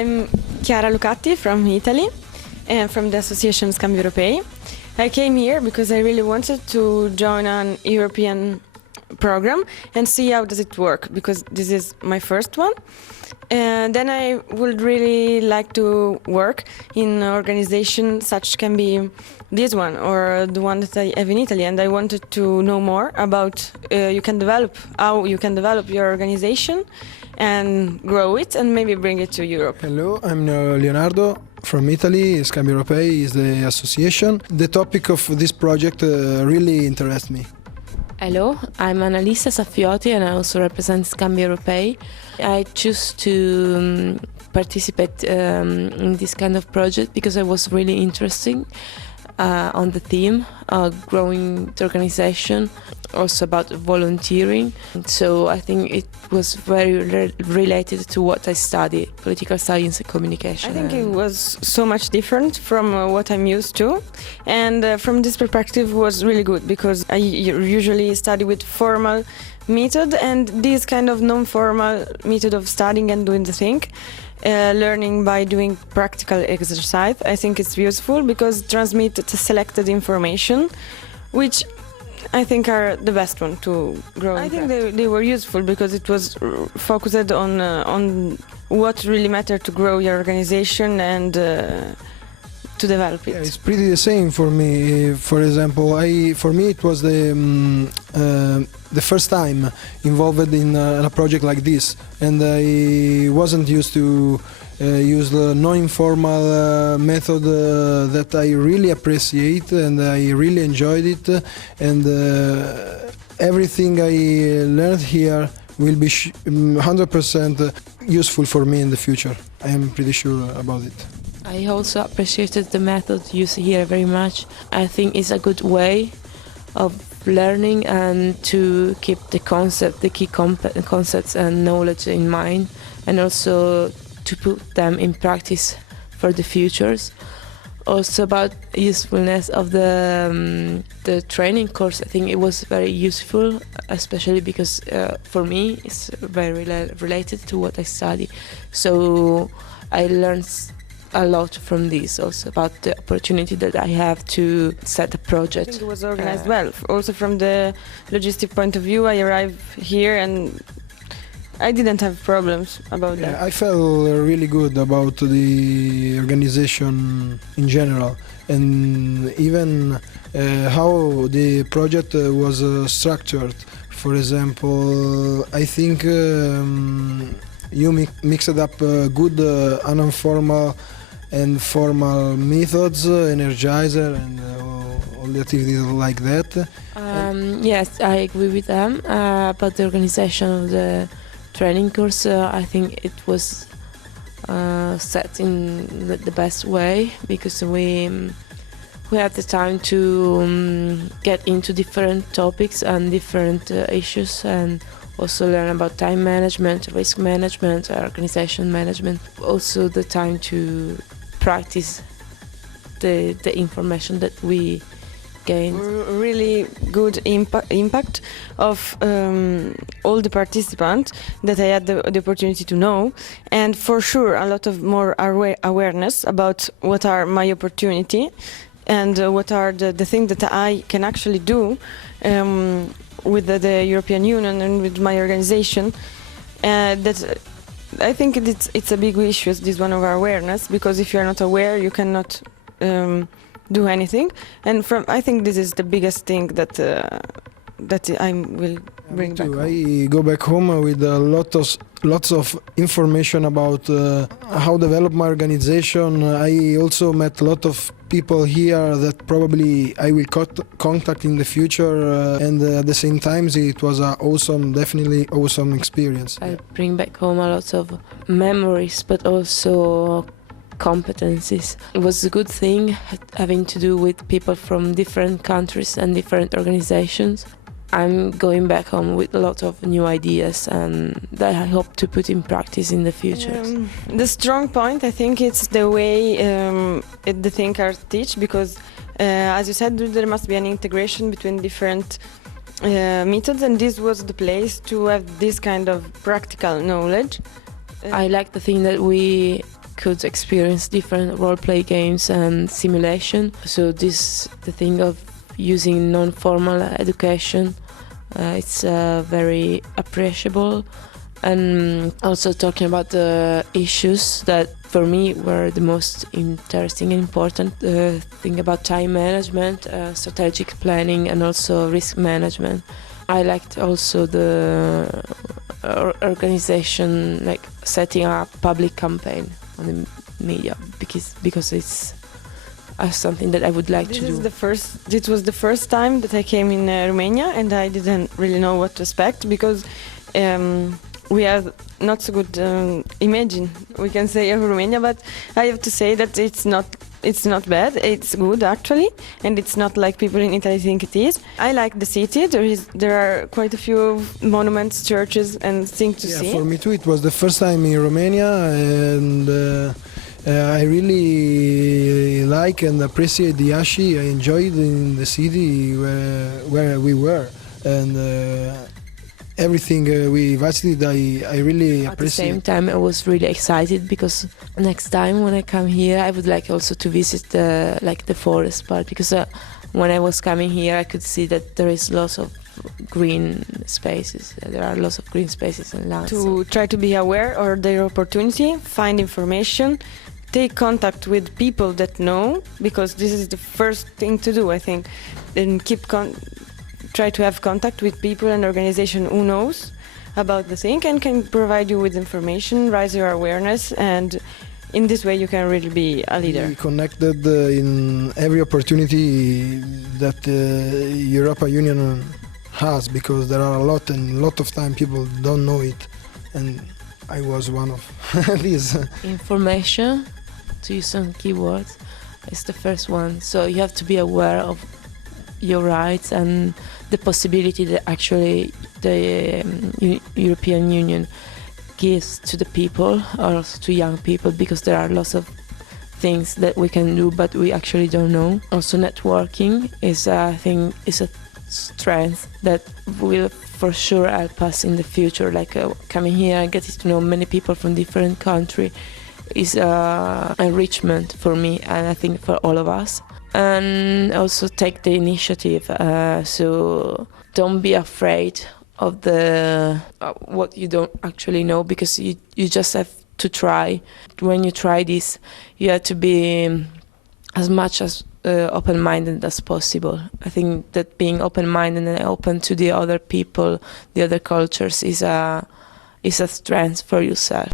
I'm Chiara Lucatti from Italy and from the Association Scambio Europei. I came here because I really wanted to join an European program and see how does it work, because this is my first one. And then I would really like to work in an organization such can be this one or the one that I have in Italy, and I wanted to know more about how you can develop your organization and grow it and maybe bring it to Europe. Hello, I'm Leonardo from Italy. Scambio Europei is the association. The topic of this project really interests me. Hello, I'm Annalisa Saffiotti and I also represent Scambio Europei. I choose to participate in this kind of project because I was really interesting on the theme, growing the organization, also about volunteering. So I think it was very related to what I study, political science and communication. I think it was so much different from what I'm used to, and from this perspective was really good because I usually study with formal method, and this kind of non-formal method of studying and doing the thing, learning by doing practical exercise, I think it's useful because it transmits the selected information, which I think are the best one to grow. I think they were useful because it was focused on what really mattered to grow your organization and to develop it. Yeah, it's pretty the same for me. For example, for me it was the first time involved in a project like this, and I wasn't used to use the non-informal method that I really appreciate, and I really enjoyed it, and everything I learned here will be 100% useful for me in the future. I am pretty sure about it. I also appreciated the method used here very much. I think it's a good way of learning and to keep the key concepts and knowledge in mind, and also to put them in practice for the futures. Also about usefulness of the training course, I think it was very useful, especially because for me it's very related to what I study. So I learned a lot from this, also about the opportunity that I have to set a project. I think it was organized well. Also from the logistic point of view, I arrived here and I didn't have problems about that. I felt really good about the organization in general, and even how the project was structured. For example, I think you mixed up good uninformal and formal methods, Energizer and all the activities like that. Yes, I agree with them about the organization of the training course. I think it was set in the best way because we had the time to get into different topics and different issues, and also learn about time management, risk management, organization management. Also the time to practice the information that we gained. Really good impact of all the participants that I had the opportunity to know, and for sure a lot of more awareness about what are my opportunity and what are the things that I can actually do with the European Union and with my organization. That I think it's a big issue, this one of awareness, because if you're not aware, you cannot do anything. And I think this is the biggest thing that I will bring back home. I go back home with lots of information about how to develop my organization. I also met a lot of people here that probably I will contact in the future, and at the same time it was an definitely awesome experience. I bring back home a lot of memories, but also competencies. It was a good thing having to do with people from different countries and different organizations. I'm going back home with a lot of new ideas and that I hope to put in practice in the future. The strong point, I think, it's the way the thinkers teach, because as you said, there must be an integration between different methods, and this was the place to have this kind of practical knowledge. I like the thing that we could experience different role-play games and simulation. So the thing of using non-formal education, it's very appreciable. And also talking about the issues that for me were the most interesting and important thing about time management, strategic planning, and also risk management. I liked also the organization, like setting up public campaign on the media, because it's something that I would like to do. This was the first time that I came in Romania, and I didn't really know what to expect, because we have not so good image, we can say, of Romania, but I have to say that it's not bad, it's good actually, and it's not like people in Italy think it is. I like the city. There are quite a few monuments, churches, and things to see. For me too, it was the first time in Romania, and I really like and appreciate the Ashi. I enjoyed in the city where we were, and everything we visited, I really appreciate. At the same time, I was really excited, because next time when I come here, I would like also to visit the forest part, because when I was coming here, I could see that there is lots of green spaces. There are lots of green spaces and lands. To try to be aware of their opportunity, find information, take contact with people that know, because this is the first thing to do, I think, and try to have contact with people and organization who knows about the thing and can provide you with information, raise your awareness, and in this way you can really be a leader. Be connected in every opportunity that the European Union has, because there are a lot of time people don't know it, and I was one of these. Information, to use some keywords, is the first one. So you have to be aware of your rights and the possibility that actually the European Union gives to the people, or to young people, because there are lots of things that we can do but we actually don't know. Also, networking is a strength that will for sure help us in the future, like coming here and getting to know many people from different countries is enrichment for me, and I think for all of us. And also take the initiative, so don't be afraid of the what you don't actually know, because you just have to try. When you try this, you have to be as much as open-minded as possible. I think that being open-minded and open to the other people, the other cultures, is a strength for yourself.